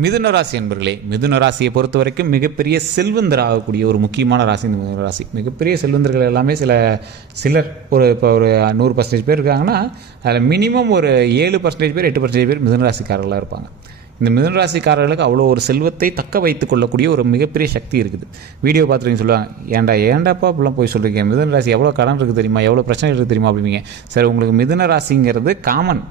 மிதுன ராசி என்பர்களே, மிதுன ராசியை பொறுத்த வரைக்கும் மிகப்பெரிய செல்வந்தர் ஆகக்கூடிய ஒரு முக்கியமான ராசி இந்த மிதுன ராசி. மிகப்பெரிய செல்வந்தர்கள் எல்லாமே சிலர் இப்போ ஒரு 100% பேர் இருக்காங்கன்னா அதில் மினிமம் ஒரு 7% பேர் 8% பேர் மிதுன ராசிக்காரர்களாக இருப்பாங்க. இந்த மிதுன ராசிக்காரர்களுக்கு அவ்வளோ ஒரு செல்வத்தை தக்க வைத்து கொள்ளக்கூடிய ஒரு மிகப்பெரிய சக்தி இருக்குது. வீடியோ பார்த்துருக்கீங்க சொல்லுவாங்க, ஏண்டாப்பா அப்படிலாம் போய் சொல்கிறீங்க, மிதுன ராசி எவ்வளோ கடன் இருக்குது தெரியுமா, எவ்வளோ பிரச்சனை இருக்குது தெரியுமா அப்படிங்க. சரி, உங்களுக்கு மிதுன ராசிங்கிறது காமன்.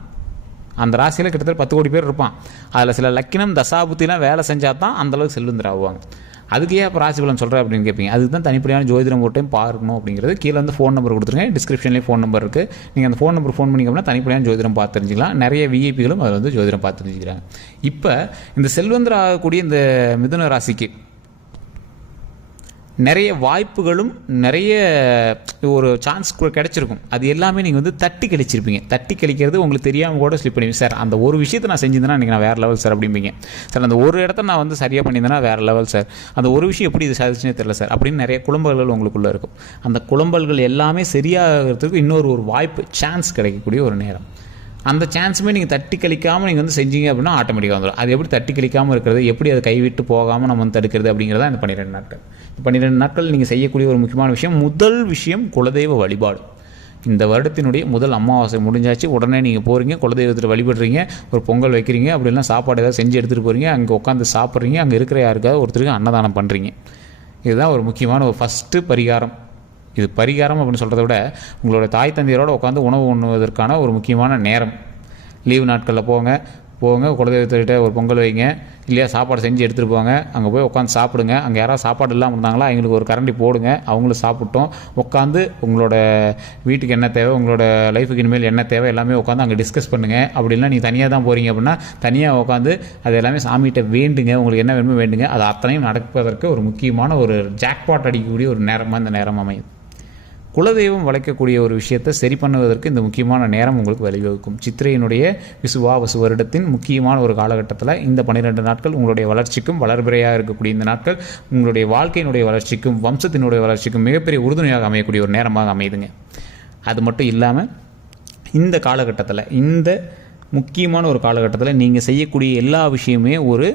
அந்த ராசியில் கிட்டத்தட்ட 10 கோடி பேர் இருப்பான். அதில் சில லக்கினம் தசாபுத்திலாம் வேலை செஞ்சால் தான் அந்தளவுக்கு செல்வந்தர் ஆகுவாங்க. அதுக்கு ஏன் இப்போ ராசி பலன் சொல்கிறேன் அப்படின்னு கேட்பீங்க. அதுக்கு தான் தனிப்படையான ஜோதிடம் ஒரு டைம் பார்க்கணும் அப்படிங்கிறது. கீழே வந்து ஃபோன் நம்பர் கொடுத்துருங்க, டிஸ்கிரிப்ஷன்லேயே ஃபோன் நம்பர் இருக்குது. நீங்கள் அந்த ஃபோன் நம்பர் ஃபோன் பண்ணிங்கன்னா தனிப்படையான ஜோதிடம் பார்த்து தெரிஞ்சிக்கலாம். நிறைய விஐபிகளும் அதில் வந்து ஜோதிடம் பார்த்து தெரிஞ்சுக்கிறாங்க. இப்போ இந்த செல்வந்தர் ஆகக்கூடிய இந்த மிதுன ராசிக்கு நிறைய வாய்ப்புகளும் நிறைய ஒரு சான்ஸ் கிடைச்சிருக்கும். அது எல்லாமே நீங்கள் வந்து தட்டி கழிச்சிருப்பீங்க. தட்டி கழிக்கிறது உங்களுக்கு தெரியாமல் கூட ஸ்லிப் பண்ணுவீங்க. சார், அந்த ஒரு விஷயத்தை நான் செஞ்சிருந்தேன்னா இன்றைக்கி நான் வேறு லெவல் சார் அப்படிம்பீங்க. சார், அந்த ஒரு இடத்த நான் வந்து சரியாக பண்ணியிருந்தேன்னா வேறு லெவல் சார், அந்த ஒரு விஷயம் எப்படி இது சாதிச்சுனே தெரியல சார் அப்படின்னு நிறைய குழம்பல்கள் உங்களுக்குள்ளே இருக்கும். அந்த குழம்பல்கள் எல்லாமே சரியாகிறதுக்கு இன்னொரு வாய்ப்பு, சான்ஸ் கிடைக்கக்கூடிய ஒரு நேரம். அந்த சான்ஸுமே நீங்கள் தட்டி கழிக்காமல் நீங்கள் வந்து செஞ்சீங்க அப்படின்னா ஆட்டோமேட்டிக்காக வந்துடும். அது எப்படி தட்டி கழிக்காமல் இருக்கிறது, எப்படி அதை கைவிட்டு போகாமல் நம்ம வந்து தடுக்கிறது அப்படிங்கிறத இந்த 12 நாட்கள். இந்த 12 நாட்கள் நீங்கள் செய்யக்கூடிய ஒரு முக்கியமான விஷயம், முதல் விஷயம் குலதெய்வ வழிபாடு. இந்த வருடத்தினுடைய முதல் அமாவாசை முடிஞ்சாச்சு, உடனே நீங்கள் போகிறீங்க, குலதெய்வத்தில் வழிபடுறீங்க, ஒரு பொங்கல் வைக்கிறீங்க, அப்படிலாம் சாப்பாடு ஏதாவது செஞ்சு எடுத்துகிட்டு போகிறீங்க, அங்கே உட்காந்து சாப்பிட்றீங்க, அங்கே இருக்கிற யாருக்காவது ஒருத்தருக்கு அன்னதானம் பண்ணுறீங்க. இதுதான் ஒரு முக்கியமான ஒரு ஃபஸ்ட்டு பரிகாரம். இது பரிகாரம் அப்படின்னு சொல்கிறத விட உங்களோட தாய் தந்தையரோடு உட்காந்து உணவு உண்ணுவதற்கான ஒரு முக்கியமான நேரம். லீவு நாட்களில் போங்க, குலதெய்வத்திட்ட ஒரு பொங்கல் வைங்க, இல்லையா சாப்பாடு செஞ்சு எடுத்துகிட்டு போங்க, அங்கே போய் உட்காந்து சாப்பிடுங்க. அங்கே யாராவது சாப்பாடு இல்லாமல் இருந்தாங்களா எங்களுக்கு ஒரு கரண்டி போடுங்க, அவங்களும் சாப்பிட்டோம். உட்காந்து உங்களோட வீட்டுக்கு என்ன தேவை, உங்களோட லைஃபுக்கு இனிமேல் என்ன தேவை எல்லாமே உட்காந்து அங்கே டிஸ்கஸ் பண்ணுங்கள். அப்படின்னா நீங்கள் தனியாக தான் போகிறீங்க அப்படின்னா தனியாக உட்காந்து அது எல்லாமே சாமிகிட்ட வேண்டுங்க, உங்களுக்கு என்ன வேணுமோ வேண்டுங்க. அது அத்தனையும் நடப்பதற்கு ஒரு முக்கியமான ஒரு ஜாக்பாட் அடிக்கக்கூடிய ஒரு நேரமாக இந்த நேரம் அமையும். குலதெய்வம் வளைக்கக்கூடிய ஒரு விஷயத்தை சரி பண்ணுவதற்கு இந்த முக்கியமான நேரம் உங்களுக்கு வழிவகுக்கும். சித்திரையினுடைய விசுவாவசு வருடத்தின் முக்கியமான ஒரு காலகட்டத்தில் இந்த 12 நாட்கள் உங்களுடைய வளர்ச்சிக்கும் வளர்பிறையாக இருக்கக்கூடிய இந்த நாட்கள் உங்களுடைய வாழ்க்கையினுடைய வளர்ச்சிக்கும் வம்சத்தினுடைய வளர்ச்சிக்கும் மிகப்பெரிய உறுதுணையாக அமையக்கூடிய ஒரு நேரமாக அமையுதுங்க. அது மட்டும் இல்லாமல் இந்த காலகட்டத்தில், இந்த முக்கியமான ஒரு காலகட்டத்தில் நீங்கள் செய்யக்கூடிய எல்லா விஷயமே ஒரு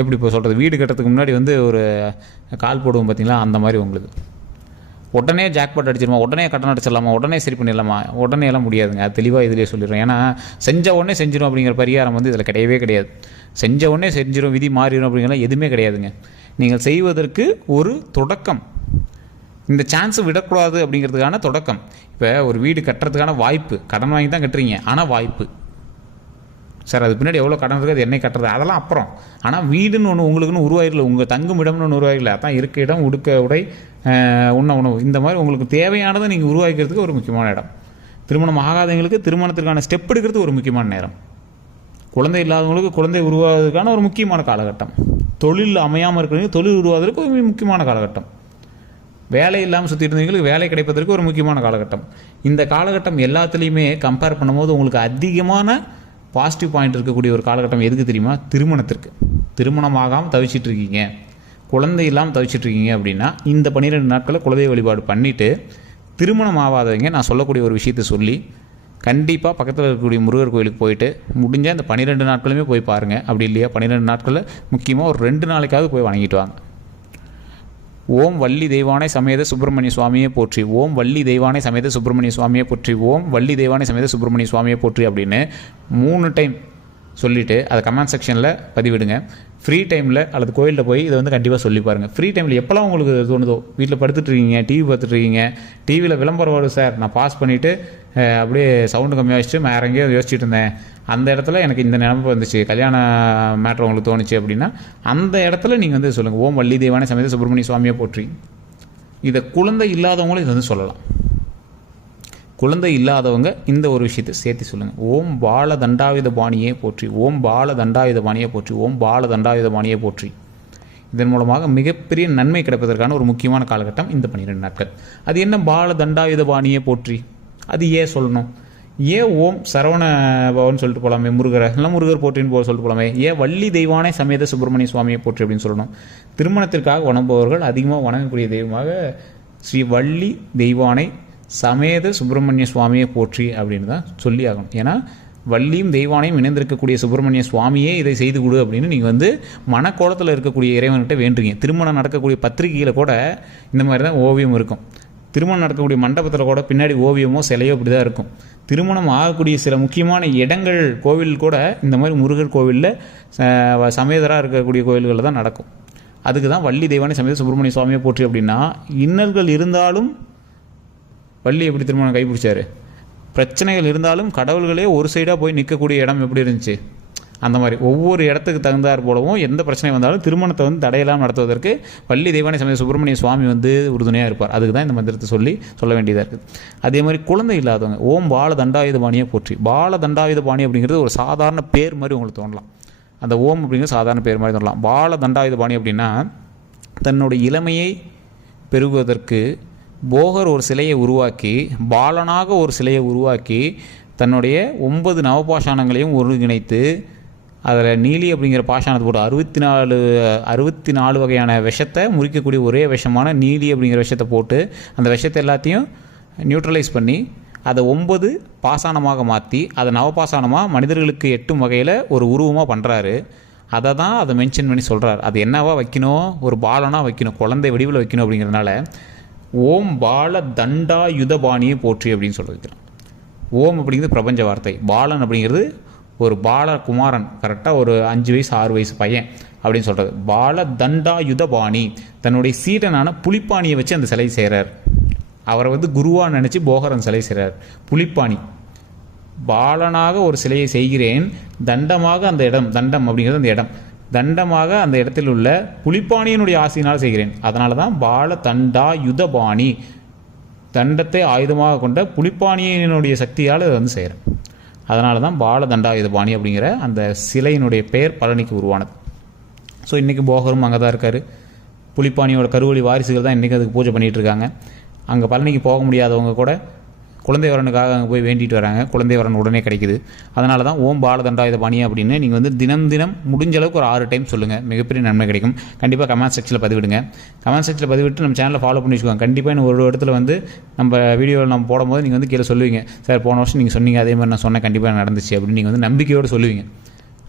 எப்படி இப்போ சொல்கிறது, வீடு கட்டுறதுக்கு முன்னாடி வந்து ஒரு கால் போடுவோம் பார்த்தீங்களா, அந்த மாதிரி உங்களுக்கு உடனே ஜாக்பாட் அடிச்சிருமா, உடனே கட்டணம் அடிச்சிடலாமா, உடனே சரி பண்ணிடலாமா, உடனே எல்லாம் முடியாதுங்க. அது தெளிவாக இதிலே சொல்லிடுறேன். ஏன்னா செஞ்ச உடனே செஞ்சிடும் அப்படிங்கிற பரிகாரம் வந்து இதில் கிடையவே கிடையாது. செஞ்ச உடனே செஞ்சிடும், விதி மாறிடும் அப்படிங்கிறலாம் எதுவுமே கிடையாதுங்க. நீங்கள் செய்வதற்கு ஒரு தொடக்கம், இந்த சான்ஸு விடக்கூடாது அப்படிங்கிறதுக்கான தொடக்கம். இப்போ ஒரு வீடு கட்டுறதுக்கான வாய்ப்பு, கடன் வாங்கி தான் கட்டுறீங்க, ஆனால் வாய்ப்பு. சார், அது பின்னாடி எவ்வளோ கடன் இருக்குது, அது என்னை கட்டுறது, அதெல்லாம் அப்புறம். ஆனால் வீடுன்னு ஒன்று உங்களுக்குன்னு உருவாயிடல, உங்கள் தங்கும் இடம்னு ஒன்று உருவாயிடல. அதான் இருக்க இடம், உடுக்க உடை, உணவு, இந்த மாதிரி உங்களுக்கு தேவையானதை நீங்கள் உருவாக்கிறதுக்கு ஒரு முக்கியமான இடம். திருமணம் ஆகாதவங்களுக்கு திருமணத்திற்கான ஸ்டெப் எடுக்கிறது ஒரு முக்கியமான நேரம். குழந்தை இல்லாதவங்களுக்கு குழந்தை உருவாவதற்கான ஒரு முக்கியமான காலகட்டம். தொழில் அமையாமல் இருக்கிறவங்க தொழில் உருவாவதற்கு ஒரு முக்கியமான காலகட்டம். வேலை இல்லாமல் சுற்றிட்டு இருந்தவங்களுக்கு வேலை கிடைப்பதற்கு ஒரு முக்கியமான காலகட்டம். இந்த காலகட்டம் எல்லாத்துலேயுமே கம்பேர் பண்ணும்போது உங்களுக்கு அதிகமான பாசிட்டிவ் பாயிண்ட் இருக்கக்கூடிய ஒரு காலகட்டம் எதுக்கு தெரியுமா? திருமணத்திற்கு. திருமணம் ஆகாமல் தவிச்சிட்டு இருக்கீங்க, குழந்தை இல்லாமல் தவிச்சிட்டு இருக்கீங்க அப்படின்னா இந்த 12 நாட்களில் குலதெய்வ வழிபாடு பண்ணிவிட்டு, திருமணம் ஆகாதவங்க நான் சொல்லக்கூடிய ஒரு விஷயத்தை சொல்லி கண்டிப்பாக பக்கத்தில் இருக்கக்கூடிய முருகர் கோயிலுக்கு போயிட்டு முடிஞ்சால் இந்த 12 நாட்களுமே போய் பாருங்கள். அப்படி இல்லையா 12 நாட்களில் முக்கியமாக ஒரு 2 நாளைக்காவது போய் வணங்கிட்டு வாங்க. ஓம் வள்ளி தெய்வானை சமேத சுப்பிரமணிய சுவாமியை போற்றி, ஓம் வள்ளி தெய்வானை சமேத சுப்பிரமணிய சுவாமியை போற்றி, ஓம் வள்ளி தெய்வானை சமேத சுப்பிரமணிய சுவாமியை போற்றி அப்படின்னு 3 டைம் சொல்லிவிட்டு அதை கமெண்ட் செக்ஷனில் பதிவிடுங்க. ஃப்ரீ டைமில் அல்லது கோயிலில் போய் இதை வந்து கண்டிப்பாக சொல்லி பாருங்கள். ஃப்ரீ டைமில் எப்போல்லாம் உங்களுக்கு தோணுதோ, வீட்டில் படுத்துட்ருக்கீங்க, டிவி பார்த்துட்ருக்கீங்க, டிவியில் விளம்பரம் வரும் சார், நான் பாஸ் பண்ணிவிட்டு அப்படியே சவுண்டு கம்மியாக வச்சுட்டு வேறு எங்கேயோ யோசிச்சுட்டு இருந்தேன், அந்த இடத்துல எனக்கு இந்த நினைப்பு வந்துச்சு, கல்யாண மேட்ரு உங்களுக்கு தோணுச்சு அப்படின்னா அந்த இடத்துல நீங்கள் வந்து சொல்லுங்கள், ஓம் வள்ளி தெய்வானை சமேத சுப்பிரமணிய சுவாமியை போற்றி. இதை குழந்தை இல்லாதவங்களும் இது வந்து சொல்லலாம். குழந்தை இல்லாதவங்க இந்த ஒரு விஷயத்தை சேர்த்து சொல்லுங்கள். ஓம் பால தண்டாயுத பாணியே போற்றி, ஓம் பால தண்டாயுத பாணியை போற்றி, ஓம் பால தண்டாயுத பாணியை போற்றி. இதன் மூலமாக மிகப்பெரிய நன்மை கிடைப்பதற்கான ஒரு முக்கியமான காலகட்டம் இந்த 12 நாட்கள். அது என்ன பால தண்டாயுத பாணியை போற்றி, அது ஏன் சொல்லணும்? ஏன் ஓம் சரவண பவன் சொல்லிட்டு போகலாமே, முருகரை எல்லாம் முருகர் போற்றின்னு சொல்லிட்டு போகலாமே, ஏன் வள்ளி தெய்வானை சமேத சுப்பிரமணிய சுவாமியை போற்றி அப்படின்னு சொல்லணும்? திருமணத்திற்காக வணங்குபவர்கள் அதிகமாக வணங்கக்கூடிய தெய்வமாக ஸ்ரீ வள்ளி தெய்வானை சமேத சுப்பிரமணிய சுவாமியை போற்றி அப்படின்னு தான் சொல்லி ஆகணும். ஏன்னா வள்ளியும் தெய்வானையும் இணைந்திருக்கக்கூடிய சுப்பிரமணிய சுவாமியே இதை செய்து கொடு அப்படின்னு நீங்கள் வந்து மனக்கோலத்தில் இருக்கக்கூடிய இறைவன்கிட்ட வேண்டுறீங்க. திருமணம் நடக்கக்கூடிய பத்திரிகையில் கூட இந்த மாதிரி தான் ஓவியம் இருக்கும். திருமணம் நடக்கக்கூடிய மண்டபத்தில் கூட பின்னாடி ஓவியமோ சிலையோ இப்படி தான் இருக்கும். திருமணம் ஆகக்கூடிய சில முக்கியமான இடங்கள் கோவில் கூட இந்த மாதிரி முருகர் கோவிலில் சமேதராக இருக்கக்கூடிய கோவில்களில் தான் நடக்கும். அதுக்கு தான் வள்ளி தெய்வானை சமேத சுப்பிரமணிய சுவாமியை போற்றி அப்படின்னா, இன்னல்கள் இருந்தாலும் வள்ளி எப்படி திருமணம் கைப்பிடிச்சாரு, பிரச்சனைகள் இருந்தாலும் கடவுள்களே ஒரு சைடாக போய் நிற்கக்கூடிய இடம் எப்படி இருந்துச்சு, அந்த மாதிரி ஒவ்வொரு இடத்துக்கு தகுந்தார் போலவும் எந்த பிரச்சனை வந்தாலும் திருமணத்தை வந்து தடையெல்லாம் நடத்துவதற்கு வள்ளி தெய்வானை சமேத சுப்பிரமணிய சுவாமி வந்து உறுதுணையாக இருப்பார். அதுக்கு தான் இந்த மந்திரத்தை சொல்ல வேண்டியதாக இருக்குது. அதே மாதிரி குழந்தை இல்லாதவங்க ஓம் பால தண்டாயுத பாணியை போற்றி. பால தண்டாயுத பாணி அப்படிங்கிறது ஒரு சாதாரண பேர் மாதிரி உங்களுக்கு தோணலாம். அந்த ஓம் அப்படிங்கிறது சாதாரண பேர் மாதிரி தோணலாம். பால தண்டாயுத பாணி அப்படின்னா தன்னுடைய இளமையை பெருகுவதற்கு போகர் ஒரு சிலையை உருவாக்கி, பாலனாக ஒரு சிலையை உருவாக்கி, தன்னுடைய 9 நவபாஷாணங்களையும் ஒருங்கிணைத்து அதில் நீலி அப்படிங்கிற பாஷாணத்தை போட்டு 64 வகையான விஷத்தை முறிக்கக்கூடிய ஒரே விஷமான நீலி அப்படிங்கிற விஷத்தை போட்டு அந்த விஷத்தை எல்லாத்தையும் நியூட்ரலைஸ் பண்ணி அதை 9 பாசானமாக மாற்றி அதை நவபாசானமாக மனிதர்களுக்கு எட்டும் வகையில் ஒரு உருவமாக பண்ணுறாரு. அதை மென்ஷன் பண்ணி சொல்கிறார். அது என்னவா வைக்கணும், ஒரு பாலனாக வைக்கணும், குழந்தை வடிவில் வைக்கணும். அப்படிங்கிறதுனால ஓம் பால தண்டாயுத பாணியை போற்றி அப்படின்னு சொல்ல வைக்கிறோம். ஓம் அப்படிங்கிறது பிரபஞ்ச வார்த்தை, பாலன் அப்படிங்கிறது ஒரு பாலகுமாரன், கரெக்டாக ஒரு 5 வயசு 6 வயசு பையன் அப்படின்னு சொல்கிறது. பால தண்டாயுத பாணி தன்னுடைய சீடனான புலிப்பாணியை வச்சு அந்த சிலை செய்கிறார். அவரை வந்து குருவாக நினச்சி போகரன் சிலை செய்கிறார். புலிப்பாணி பாலனாக ஒரு சிலையை செய்கிறேன், தண்டமாக அந்த இடம், தண்டம் அப்படிங்கிறது அந்த இடம், தண்டமாக அந்த இடத்தில் உள்ள புலிப்பாணியினுடைய ஆசையினால் செய்கிறேன். அதனால தான் பால தண்டாயுத பாணி, தண்டத்தை ஆயுதமாக கொண்ட புலிப்பாணியினுடைய சக்தியால் அதை வந்து செய்கிறேன். அதனால தான் பால தண்டாயுத பாணி அப்படிங்கிற அந்த சிலையினுடைய பெயர் பழனிக்கு உருவானது. ஸோ இன்றைக்கி போகரும் அங்கே தான் இருக்கார். புலிப்பாணியோட கருவொளி வாரிசுகள் தான் இன்றைக்கி அதுக்கு பூஜை பண்ணிகிட்டு இருக்காங்க. அங்கே பழனிக்கு போக முடியாதவங்க கூட குழந்தை வரனுக்காக அங்கே போய் வேண்டிட்டு வராங்க. குழந்தை வரன் உடனே கிடைக்குது. அதனால தான் ஓம் பால தண்டாயுத பாணி அப்படின்னு நீங்கள் வந்து தினம் முடிஞ்ச அளவுக்கு ஒரு 6 டைம் சொல்லுங்கள், மிகப்பெரிய நன்மை கிடைக்கும். கண்டிப்பாக கமெண்ட் செக்ஷனில் பதிவிடுங்க. கமெண்ட் செக்ஷனில் பதிவிட்டு நம்ம சேனலை ஃபாலோ பண்ணி வச்சுக்கோங்க. கண்டிப்பாக இன்னும் ஒரு இடத்துல வந்து நம்ம வீடியோவில் நம்ம போடும்போது நீங்கள் வந்து கீழே சொல்லுவீங்க, சார் போன வருஷம் நீங்கள் சொன்னீங்க அதே மாதிரி நான் சொன்னேன், கண்டிப்பாக நடந்துச்சு அப்படின்னு நீங்கள் வந்து நம்பிக்கையோடு சொல்லுவீங்க.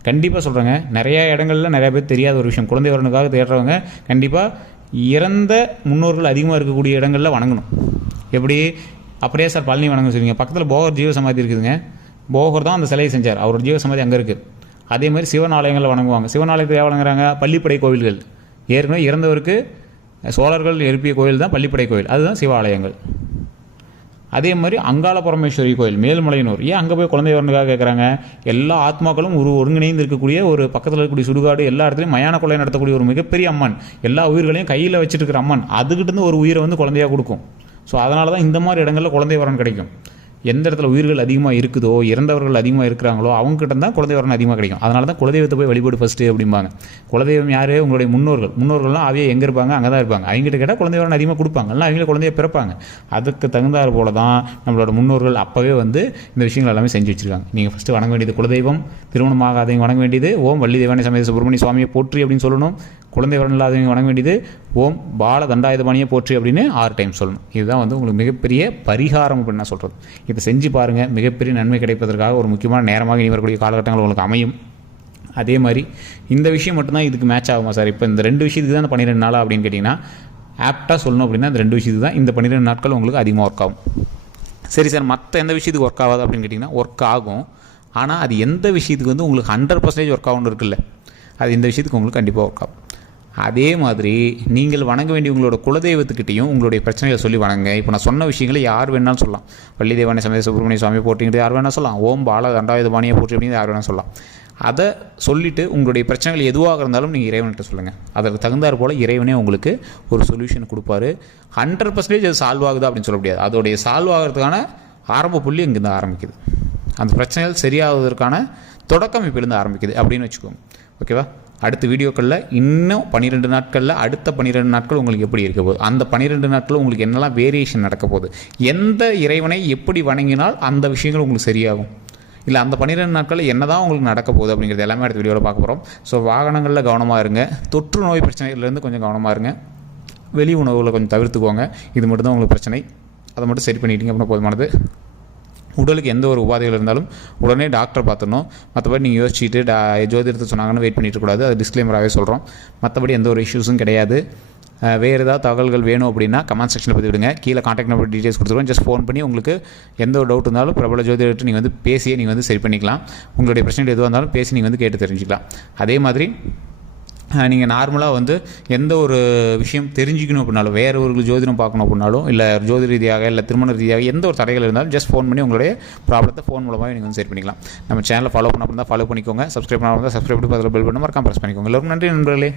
கண்டிப்பாக சொல்கிறேங்க, நிறையா இடங்களில் நிறையா பேர் தெரியாத ஒரு விஷயம், குழந்தை வரனுக்காக தேடுறவங்க கண்டிப்பாக இறந்த முன்னோர்கள் அதிகமாக இருக்கக்கூடிய இடங்களில் வணங்கணும். எப்படி அப்படியே சார் பழனி வணங்க சொல்லுவீங்க, பக்கத்தில் போகர் ஜீவ சமாதி இருக்குதுங்க, போகர் தான் அந்த சிலையை செஞ்சார், அவரோட ஜீவ சமாதி அங்கே இருக்குது. அதே மாதிரி சிவன் ஆலயங்களில் வணங்குவாங்க. சிவன் ஆலயத்தை வணங்குறாங்க பள்ளிப்படை கோவில்கள். ஏற்கனவே இறந்தவருக்கு சோழர்கள் எழுப்பிய கோவில் தான் பள்ளிப்படை கோவில், அதுதான் சிவாலயங்கள். அதே மாதிரி அங்காள பரமேஸ்வரி கோயில் மேல்மலையனூர், ஏன் அங்கே போய் குழந்தை வரனுக்காக கேட்குறாங்க? எல்லா ஆத்மாக்களும் ஒருங்கிணைந்து இருக்கக்கூடிய ஒரு பக்கத்தில் இருக்கக்கூடிய சுடுகாடு, எல்லா இடத்துலையும் மயான கொள்ளை நடத்தக்கூடிய ஒரு மிகப்பெரிய அம்மன், எல்லா உயிர்களையும் கையில் வச்சுட்டு இருக்கிற அம்மன், அதுக்கிட்டேருந்து ஒரு உயிரை வந்து குழந்தையாக கொடுக்கும். ஸோ அதனால தான் இந்த மாதிரி இடங்களில் குழந்தை வரன் கிடைக்கும். எந்த இடத்துல உயிர்கள் அதிகமாக இருக்குதோ, இறந்தவர்கள் அதிகமாக இருக்கிறாங்களோ அவங்ககிட்ட தான் குழந்தை வரன் அதிகமாக கிடைக்கும். அதனால தான் குலதெய்வத்தை போய் வழிபாடு ஃபஸ்ட்டு அப்படிம்பாங்க. குலதெய்வம் யார்? உங்களுடைய முன்னோர்கள்லாம் அவையே எங்கே இருப்பாங்க? அங்கே தான் இருப்பாங்க. அவங்ககிட்ட கேட்டால் குழந்தை வரன் அதிகமாக கொடுப்பாங்க, இல்லை அவங்களே குழந்தைய பிறப்பாங்க. அதுக்கு தகுந்தாறு போல தான் நம்மளோட முன்னோர்கள் அப்போவே வந்து இந்த விஷயங்கள் எல்லாமே செஞ்சு வச்சுருக்காங்க. நீங்கள் ஃபஸ்ட்டு வணங்க வேண்டியது குலதெய்வம், திருமணமாக அதையும் வணங்க வேண்டியது ஓம் வள்ளி தெய்வானை சமேத சுப்பிரமணிய சுவாமியை போற்றி அப்படின்னு சொல்லணும். குழந்தை வரன் இல்லாதவங்க வணங்க வேண்டியது ஓம் பால தண்டாயுதபாணியை போற்றி அப்படின்னு 6 டைம் சொல்லணும். இதுதான் வந்து உங்களுக்கு மிகப்பெரிய பரிகாரம் அப்படின்னு நான் சொல்கிறது. இதை செஞ்சு பாருங்கள், மிகப்பெரிய நன்மை கிடைப்பதற்காக ஒரு முக்கியமான நேரமாக இனி வரக்கூடிய காலகட்டங்கள் உங்களுக்கு அமையும். அதே மாதிரி இந்த விஷயம் மட்டும்தான் இதுக்கு மேட்ச் ஆகுமா சார்? இப்போ இந்த 2 விஷயத்துக்கு தான் 12 நாளா அப்படின்னு கேட்டிங்கன்னா, ஆப்டாக சொல்லணும் அப்படின்னா இந்த 2 விஷயத்துக்கு தான் இந்த 12 நாட்கள் உங்களுக்கு அதிகமாக ஒர்க் ஆகும். சரி சார், மற்ற எந்த விஷயத்துக்கு ஒர்க் ஆகாது அப்படின்னு கேட்டிங்கன்னா, ஒர்க் ஆகும். ஆனால் அது எந்த விஷயத்துக்கு வந்து உங்களுக்கு 100% ஒர்க் ஆகும்னு இருக்குல்ல, அது இந்த விஷயத்துக்கு உங்களுக்கு கண்டிப்பாக ஒர்க் ஆகும். அதே மாதிரி நீங்கள் வணங்க வேண்டிய உங்களோட குலதெய்வத்துக்கிட்டையும் உங்களுடைய பிரச்சனைகளை சொல்லி வணங்க. இப்போ நான் சொன்ன விஷயங்களை யார் வேணாலும் சொல்லலாம். வள்ளி தெய்வானை சமேத சுப்பிரமணிய சுவாமியை போட்டிங்கிறது யார் வேணால் சொல்லலாம். ஓம் பால தண்டாயுதபாணியை போற்றி அப்படின்னு யார் வேணால் சொல்லலாம். அதை சொல்லிவிட்டு உங்களுடைய பிரச்சனைகள் எதுவாக இருந்தாலும் நீங்கள் இறைவன்கிட்ட சொல்லுங்கள். அதற்கு தகுந்தாற் போல் இறைவனே உங்களுக்கு ஒரு சொல்யூஷன் கொடுப்பாரு. 100% அது சால்வ் ஆகுதா அப்படின்னு சொல்ல முடியாது. அதோடைய சால்வ் ஆகிறதுக்கான ஆரம்ப புள்ளி இங்கேருந்து ஆரம்பிக்குது. அந்த பிரச்சனைகள் சரியாவதற்கான தொடக்கம் இப்போலேருந்து ஆரம்பிக்குது அப்படின்னு வச்சுக்கோங்க. ஓகேவா? அடுத்த வீடியோக்களில் இன்னும் 12 நாட்களில் அடுத்த 12 நாட்கள் உங்களுக்கு எப்படி இருக்க போகுது, அந்த 12 நாட்களில் உங்களுக்கு என்னெல்லாம் வேரியேஷன் நடக்க போகுது, எந்த இறைவனை எப்படி வணங்கினால் அந்த விஷயங்கள் உங்களுக்கு சரியாகும், இல்லை அந்த 12 நாட்களில் என்ன தான் உங்களுக்கு நடக்க போகுது அப்படிங்கிறது எல்லாமே அடுத்த வீடியோவில் பார்க்க போகிறோம். ஸோ வாகனங்களில் கவனமாக இருங்க, தொற்று நோய் பிரச்சனைகள்லேருந்து கொஞ்சம் கவனமாக இருங்க, வெளி உணவுகளை கொஞ்சம் தவிர்த்துக்கோங்க. இது மட்டும் தான் உங்களுக்கு பிரச்சனை, அதை மட்டும் சரி பண்ணிட்டீங்க அப்படின்னா போதுமானது. உடலுக்கு எந்த ஒரு உபாதைகள் இருந்தாலும் உடனே டாக்டர் பார்த்துடணும். மற்றபடி நீங்கள் யோசிச்சுட்டு ஜோதிடத்தை சொன்னாங்கன்னு வெயிட் பண்ணிட்டு கூடாது. அது டிஸ்க்ளைமராகவே சொல்கிறோம். மற்றபடி எந்த ஒரு இஷ்யூஸும் கிடையாது. வேறு ஏதாவது தகவல்கள் வேணும் அப்படின்னா கமெண்ட் செக்ஷனில் பற்றி விடுங்க. கீழே காண்டாக்ட் நம்பர் டீட்டெயில்ஸ் கொடுத்துருவோம். ஜஸ்ட் ஃபோன் பண்ணி உங்களுக்கு எந்த ஒரு டவுட் இருந்தாலும் பிரபல ஜோதிடர்கிட்ட நீங்கள் வந்து பேசியே நீங்கள் வந்து சரி பண்ணிக்கலாம். உங்களுடைய பிரச்சனை எதுவாக இருந்தாலும் பேசி நீங்கள் வந்து கேட்டு தெரிஞ்சுக்கலாம். அதே மாதிரி நீங்கள் நார்மலாக வந்து எந்த ஒரு விஷயம் தெரிஞ்சுக்கணும் அப்படின்னாலும், வேறு ஒரு ஜோதிடம் பார்க்கணும் அப்படின்னாலும், இல்லை ஜோதி ரீதியாக இல்லை திருமண ரீதியாக எந்த ஒரு தடைகள் இருந்தாலும் ஜஸ்ட் ஃபோன் பண்ணி உங்களுடைய ப்ராப்ளத்தை ஃபோன் மூலமாக நீங்கள் வந்து சரி பண்ணிக்கலாம். நம்ம சேனலை ஃபாலோ பண்ண தான் ஃபாலோ பண்ணிக்கோங்க. சப்ஸ்கிரைப் பண்ணால் சப்ஸ்கிரைப் பண்ணி அதில் பெல் பண்ணி மறக்காம ப்ரெஸ் பண்ணிக்கோங்க. எல்லோருக்கும் நன்றி நண்பர்களே.